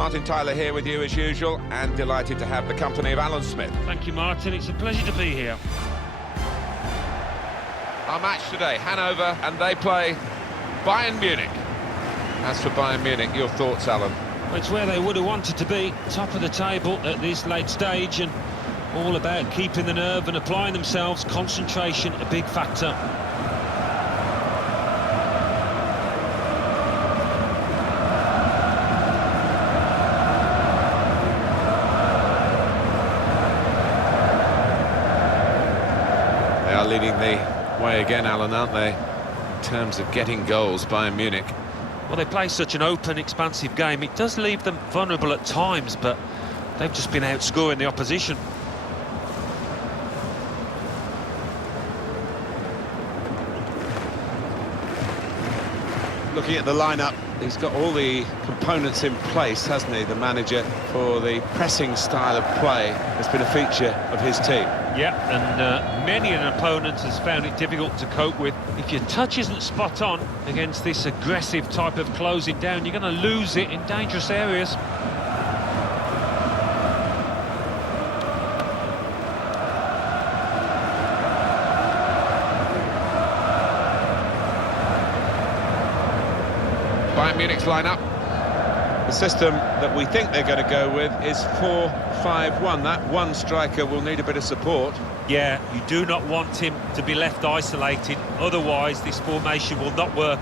Martin Tyler here with you as usual, and delighted to have the company of Alan Smith. Thank you, Martin. It's a pleasure to be here. Our match today, Hanover, and they play Bayern Munich. As for Bayern Munich, your thoughts, Alan? Well, it's where they would have wanted to be, top of the table at this late stage, and all about keeping the nerve and applying themselves. Concentration, a big factor. They are leading the way again, Alan, aren't they? In terms of getting goals, Bayern Munich. Well, they play such an open, expansive game. It does leave them vulnerable at times, but they've just been outscoring the opposition. Looking at the lineup, he's got all the components in place, hasn't he, the manager, for the pressing style of play that's been a feature of his team. Yeah, and many an opponent has found it difficult to cope with. If your touch isn't spot on against this aggressive type of closing down, you're going to lose it in dangerous areas. Bayern Munich's lineup. The system that we think they're going to go with is 4-5-1. That one striker will need a bit of support. Yeah, you do not want him to be left isolated, otherwise this formation will not work.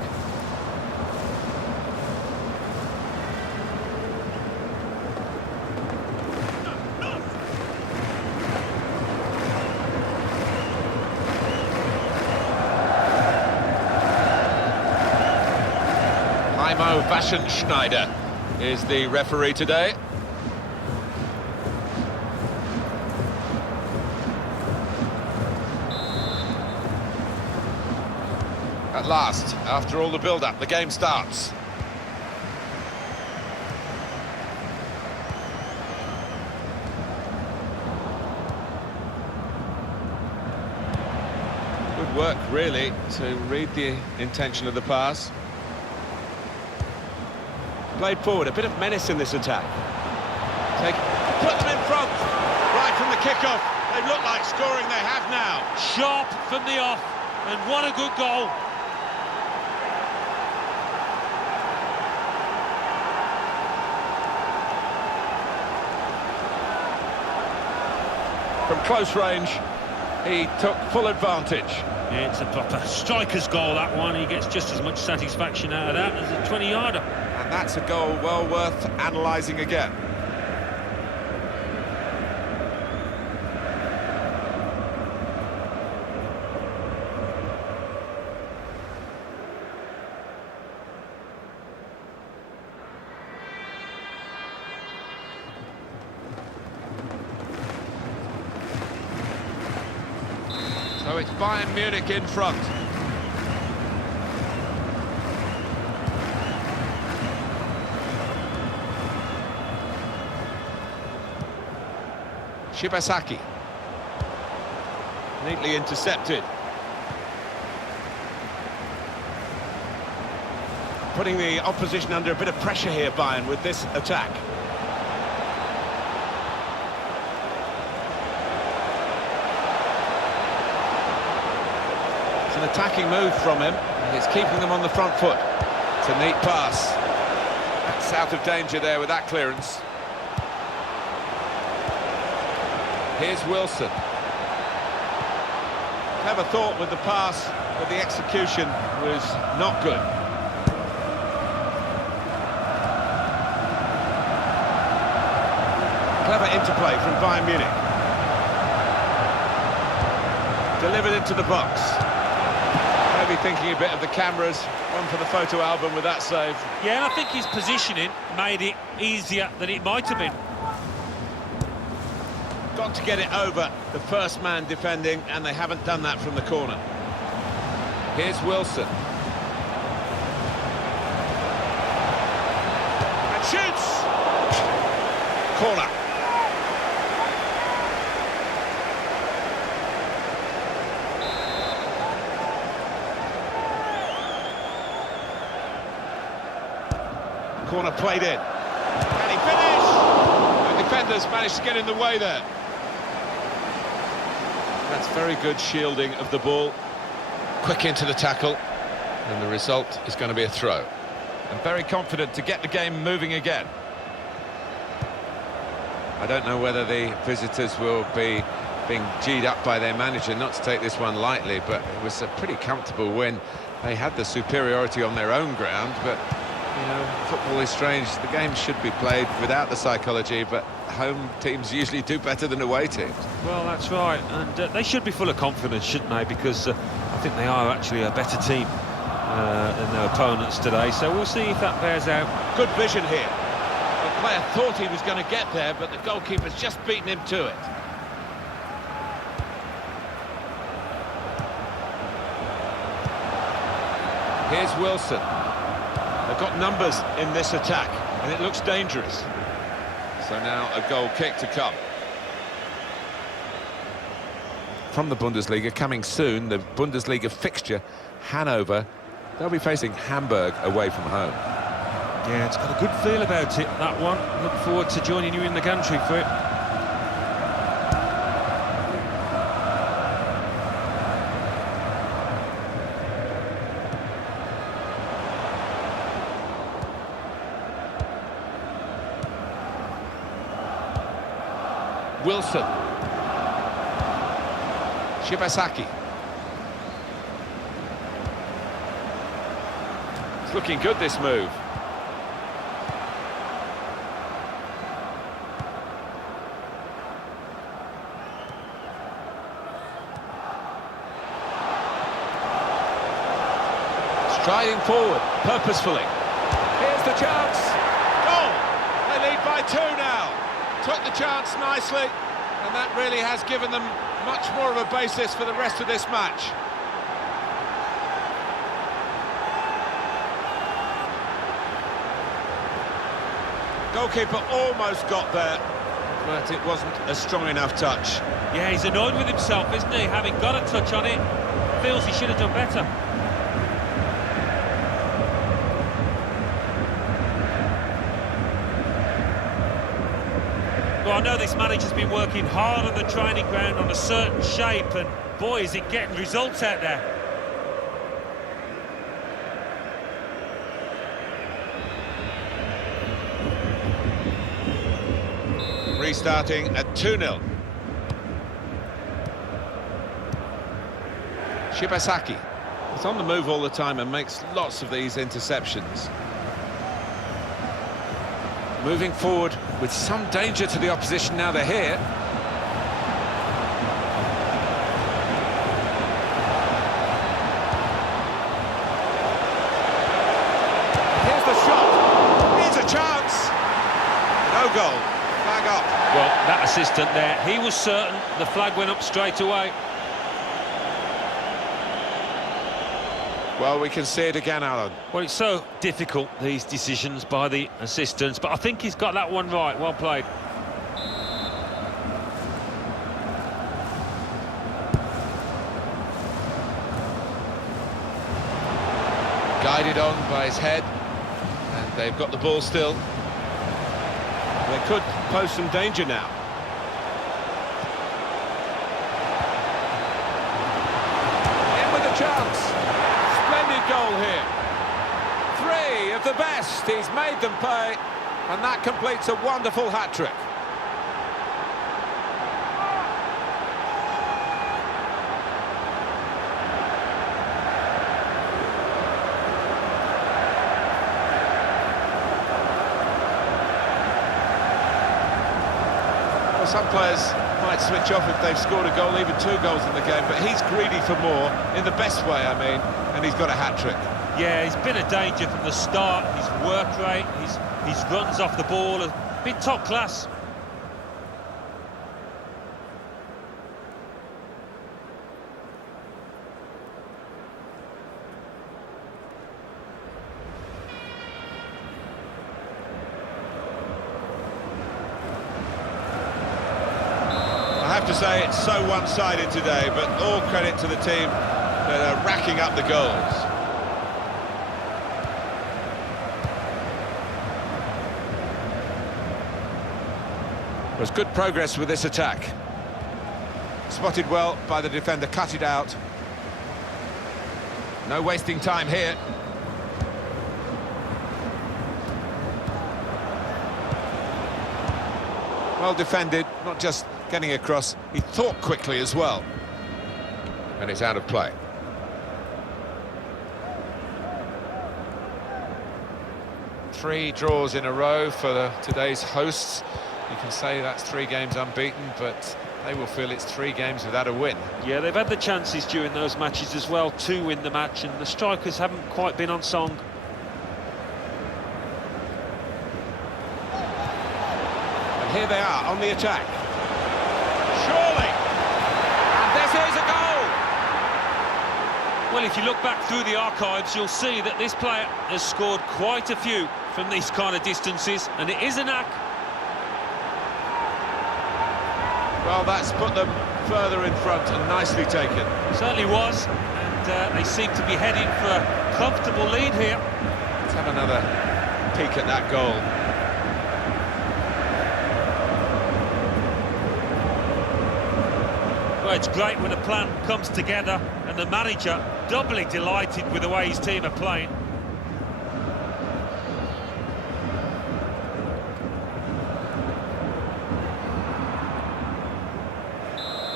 Schneider is the referee today. At last, after all the build-up, the game starts. Good work, really, to read the intention of the pass. Played forward, a bit of menace in this attack. Put them in front, right from the kickoff. They look like scoring, they have now. Sharp from the off, and what a good goal. From close range, he took full advantage. Yeah, it's a proper striker's goal, that one. He gets just as much satisfaction out of that as a 20-yarder. And that's a goal well worth analysing again. So it's Bayern Munich in front. Shibasaki. Neatly intercepted. Putting the opposition under a bit of pressure here, Bayern, with this attack. It's an attacking move from him. He's keeping them on the front foot. It's a neat pass. That's out of danger there with that clearance. Here's Wilson. Clever thought with the pass, but the execution was not good. Clever interplay from Bayern Munich. Delivered into the box. Maybe thinking a bit of the cameras. One for the photo album with that save. Yeah, I think his positioning made it easier than it might have been. Got to get it over the first man defending, and they haven't done that from the corner. Here's Wilson. And shoots! Corner. Corner played in. Can he finish? The defenders managed to get in the way there. That's very good shielding of the ball. Quick into the tackle, and the result is going to be a throw. And very confident to get the game moving again. I don't know whether the visitors will be being G'd up by their manager not to take this one lightly, but it was a pretty comfortable win. They had the superiority on their own ground, but, you know, football is strange. The game should be played without the psychology, but home teams usually do better than away teams. Well, that's right, and they should be full of confidence, shouldn't they? Because I think they are actually a better team than their opponents today, so we'll see if that bears out. Good vision here. The player thought he was going to get there, but the goalkeeper's just beaten him to it. Here's Wilson. They've got numbers in this attack, and it looks dangerous. So now a goal kick to come. From the Bundesliga, coming soon, the Bundesliga fixture, Hanover. They'll be facing Hamburg away from home. Yeah, it's got a good feel about it, that one. Look forward to joining you in the gantry for it. Wilson. Shibasaki. It's looking good, this move. Striding forward, purposefully. Here's the chance. Goal! They lead by 2 now. Took the chance nicely, and that really has given them much more of a basis for the rest of this match. Goalkeeper almost got there, but it wasn't a strong enough touch. Yeah, he's annoyed with himself, isn't he? Having got a touch on it, feels he should have done better. Well, I know this manager's been working hard on the training ground on a certain shape, and boy, is it getting results out there. Restarting at 2-0. Shibasaki. He's on the move all the time and makes lots of these interceptions. Moving forward with some danger to the opposition now they're here. Here's the shot. Here's a chance. No goal. Flag up. Well, that assistant there, he was certain the flag went up straight away. Well, we can see it again, Alan. Well, it's so difficult, these decisions by the assistants, but I think he's got that one right. Well played. Guided on by his head, and they've got the ball still. They could pose some danger now. In with a chance. Splendid goal here. 3 of the best. He's made them pay, and that completes a wonderful hat-trick. Well, some players might switch off if they've scored a goal, even 2 goals in the game, but he's greedy for more, in the best way, I mean, and he's got a hat-trick. Yeah, he's been a danger from the start. His work rate, his runs off the ball have been top class. I have to say it's so one-sided today, but all credit to the team that are racking up the goals. Was good progress with this attack. Spotted well by the defender, cut it out. No wasting time here. Well defended, not just getting across, he thought quickly as well. And it's out of play. Three draws in a row for today's hosts. You can say that's 3 games unbeaten, but they will feel it's 3 games without a win. Yeah, they've had the chances during those matches as well to win the match, and the strikers haven't quite been on song. And here they are on the attack. Surely! And this is a goal! Well, if you look back through the archives, you'll see that this player has scored quite a few from these kind of distances, and it is a knack. Well, that's put them further in front and nicely taken. Certainly was, and they seem to be heading for a comfortable lead here. Let's have another peek at that goal. Well, it's great when a plan comes together, and the manager doubly delighted with the way his team are playing.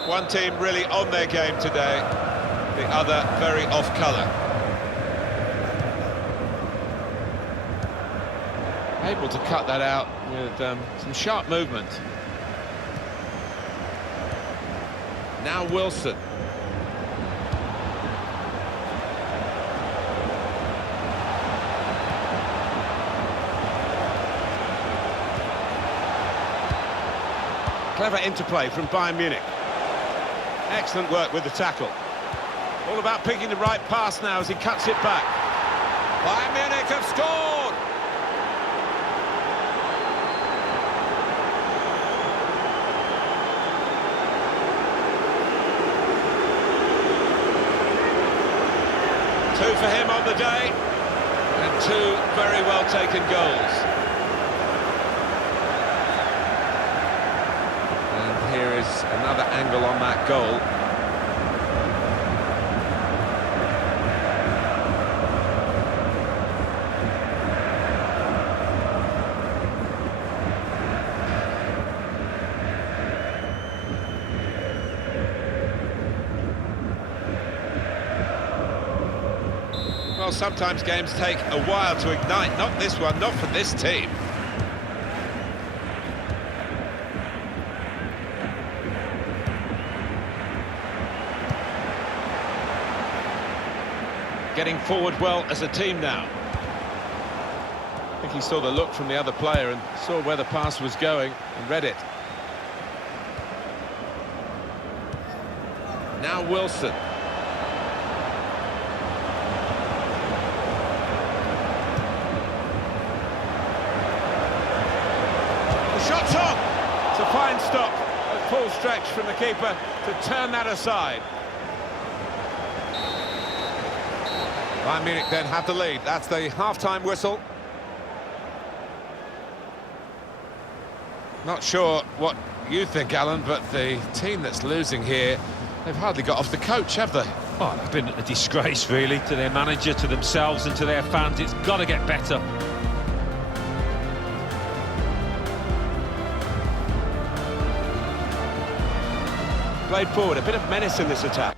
One team really on their game today, the other very off colour. Able to cut that out with some sharp movement. Now Wilson. Clever interplay from Bayern Munich. Excellent work with the tackle. All about picking the right pass now as he cuts it back. Bayern Munich have scored! Two for him on the day, and 2 very well taken goals. And here is another angle on that goal. Well, sometimes games take a while to ignite. Not this one, not for this team. Getting forward well as a team now. I think he saw the look from the other player and saw where the pass was going and read it. Now Wilson. Shot's on! It's a fine stop, a full stretch from the keeper to turn that aside. Bayern Munich then have the lead. That's the half-time whistle. Not sure what you think, Alan, but the team that's losing here, they've hardly got off the coach, have they? Oh, they've been a disgrace, really, to their manager, to themselves and to their fans. It's got to get better. Played forward, a bit of menace in this attack.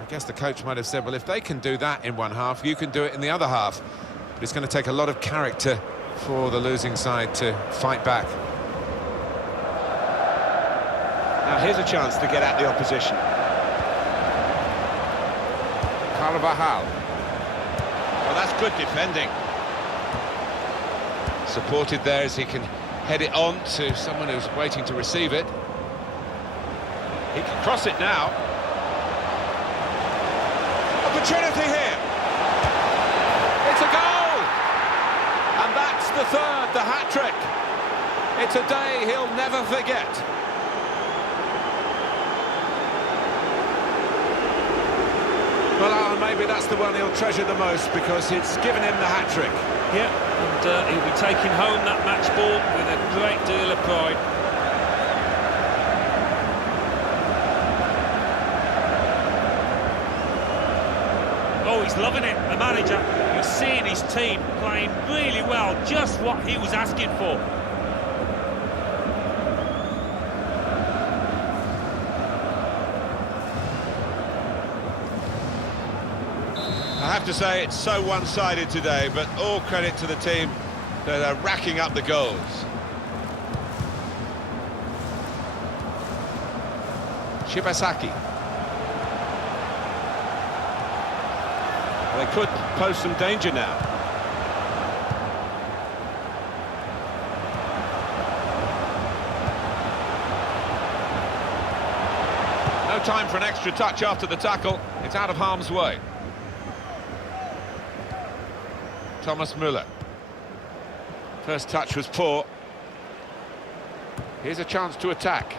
I guess the coach might have said, well, if they can do that in one half, you can do it in the other half. But it's going to take a lot of character for the losing side to fight back. Now here's a chance to get at the opposition. Carvajal. Well, that's good defending. Supported there as he can head it on to someone who's waiting to receive it. He can cross it now. Opportunity here. It's a goal! And that's the third, the hat-trick. It's a day he'll never forget. Well, Alan, maybe that's the one he'll treasure the most because it's given him the hat-trick. Yeah, and he'll be taking home that match ball with a great deal of pride. Oh, he's loving it, the manager. He's seeing his team playing really well, just what he was asking for. I have to say it's so one-sided today, but all credit to the team that are racking up the goals. Shibasaki. They could pose some danger now. No time for an extra touch after the tackle. It's out of harm's way. Thomas Müller. First touch was poor. Here's a chance to attack.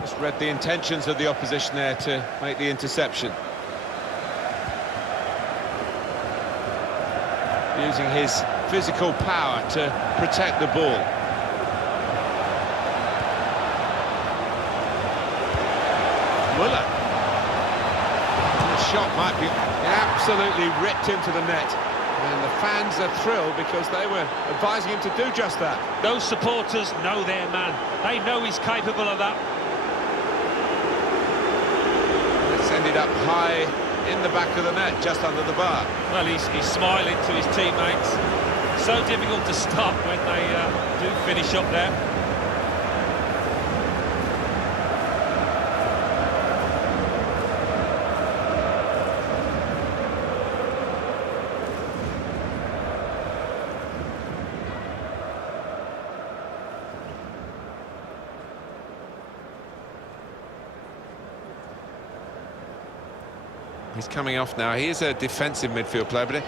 Just read the intentions of the opposition there to make the interception. Using his physical power to protect the ball. Müller. Shot might be absolutely ripped into the net, and the fans are thrilled because they were advising him to do just that. Those supporters know their man. They know he's capable of that. It's ended up high in the back of the net, just under the bar. Well, he's smiling to his teammates. So difficult to stop when they do finish up there. He's coming off now. He is a defensive midfield player, but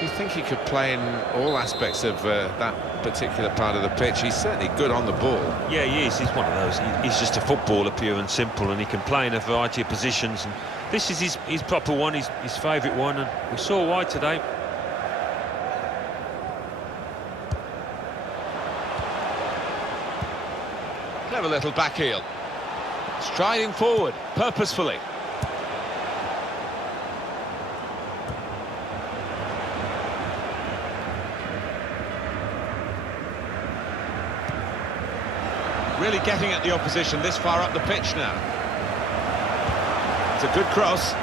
you think he could play in all aspects of that particular part of the pitch. He's certainly good on the ball. Yeah, he is. He's one of those. He's just a footballer, pure and simple, and he can play in a variety of positions. And this is his proper one, his favourite one, and we saw why today. Clever little back heel. Striding forward, purposefully. Really getting at the opposition this far up the pitch now. It's a good cross.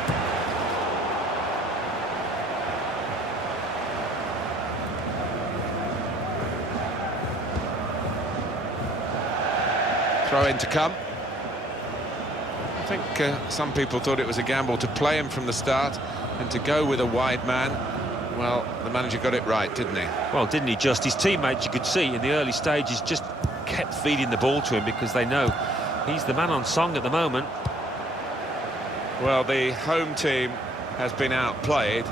Throw in to come. I think some people thought it was a gamble to play him from the start and to go with a wide man. Well, the manager got it right, didn't he? Well, didn't he just? His teammates, you could see in the early stages, just kept feeding the ball to him because they know he's the man on song at the moment. Well, the home team has been outplayed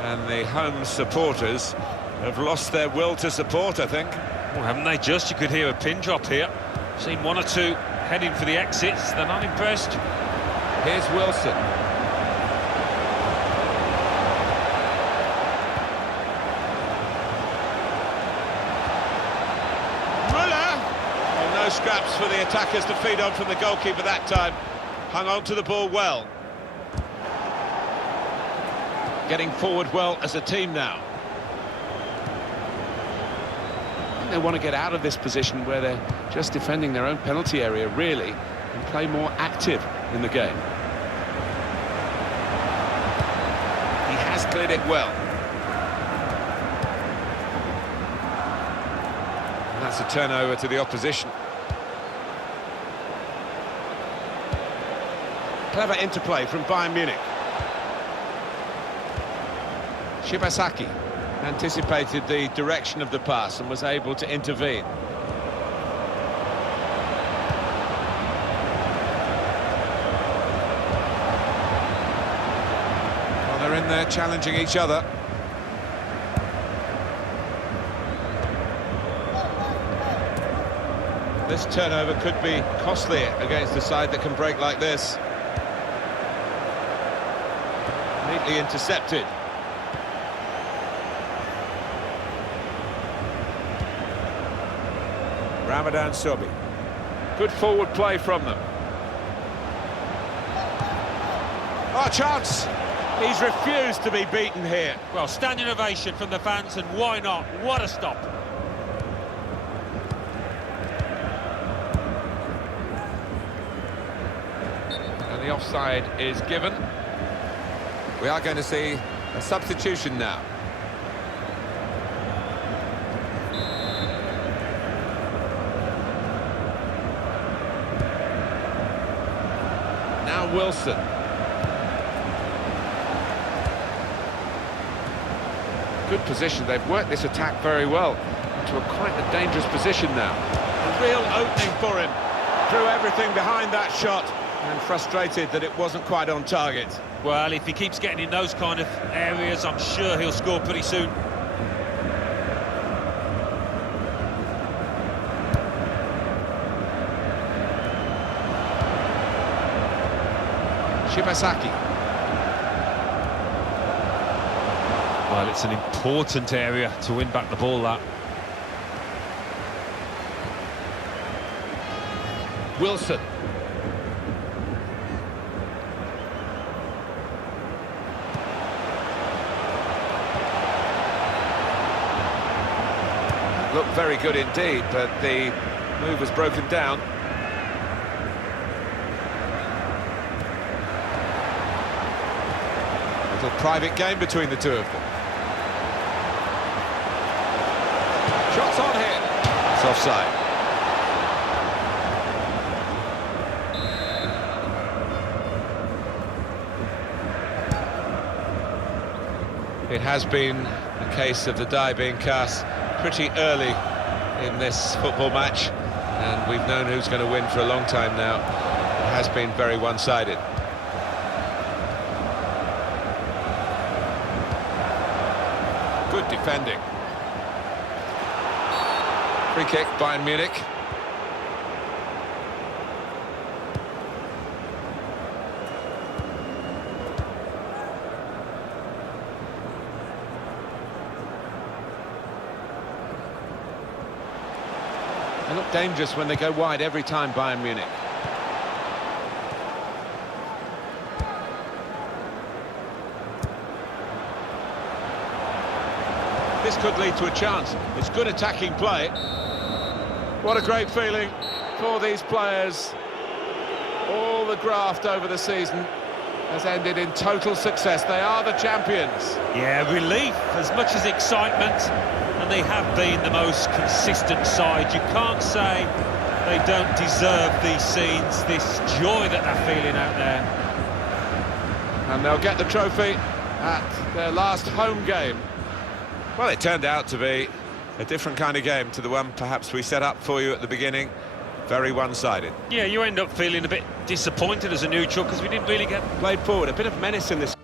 and the home supporters have lost their will to support, I think. Well, haven't they just? You could hear a pin drop here. Seen one or two heading for the exits. They're not impressed. Here's Wilson. No scraps for the attackers to feed on from the goalkeeper that time. Hung on to the ball well. Getting forward well as a team now. I think they want to get out of this position where they're just defending their own penalty area, really, and play more active in the game. He has cleared it well. And that's a turnover to the opposition. Clever interplay from Bayern Munich. Shibasaki anticipated the direction of the pass and was able to intervene. Well, they're in there challenging each other. This turnover could be costly against a side that can break like this. Neatly intercepted. Ramadan Sobi. Good forward play from them. Oh, chance! He's refused to be beaten here. Well, standing ovation from the fans, and why not? What a stop. And the offside is given. We are going to see a substitution now. Now Wilson. Good position. They've worked this attack very well into quite a dangerous position now. A real opening for him. Threw everything behind that shot and frustrated that it wasn't quite on target. Well, if he keeps getting in those kind of areas, I'm sure he'll score pretty soon. Shibasaki. Well, it's an important area to win back the ball, that. Wilson. Looked very good indeed, but the move was broken down. Little private game between the two of them. Shots on here. It's offside. It has been a case of the die being cast pretty early in this football match, and we've known who's going to win for a long time now. It has been very one-sided. Good defending. Free kick, Bayern Munich. They look dangerous when they go wide every time, Bayern Munich. This could lead to a chance. It's good attacking play. What a great feeling for these players. All the graft over the season has ended in total success. They are the champions. Yeah, relief as much as excitement, and they have been the most consistent side. You can't say they don't deserve these scenes, this joy that they're feeling out there. And they'll get the trophy at their last home game. Well, it turned out to be a different kind of game to the one perhaps we set up for you at the beginning. Very one-sided. Yeah, you end up feeling a bit disappointed as a neutral because we didn't really get played forward. A bit of menace in this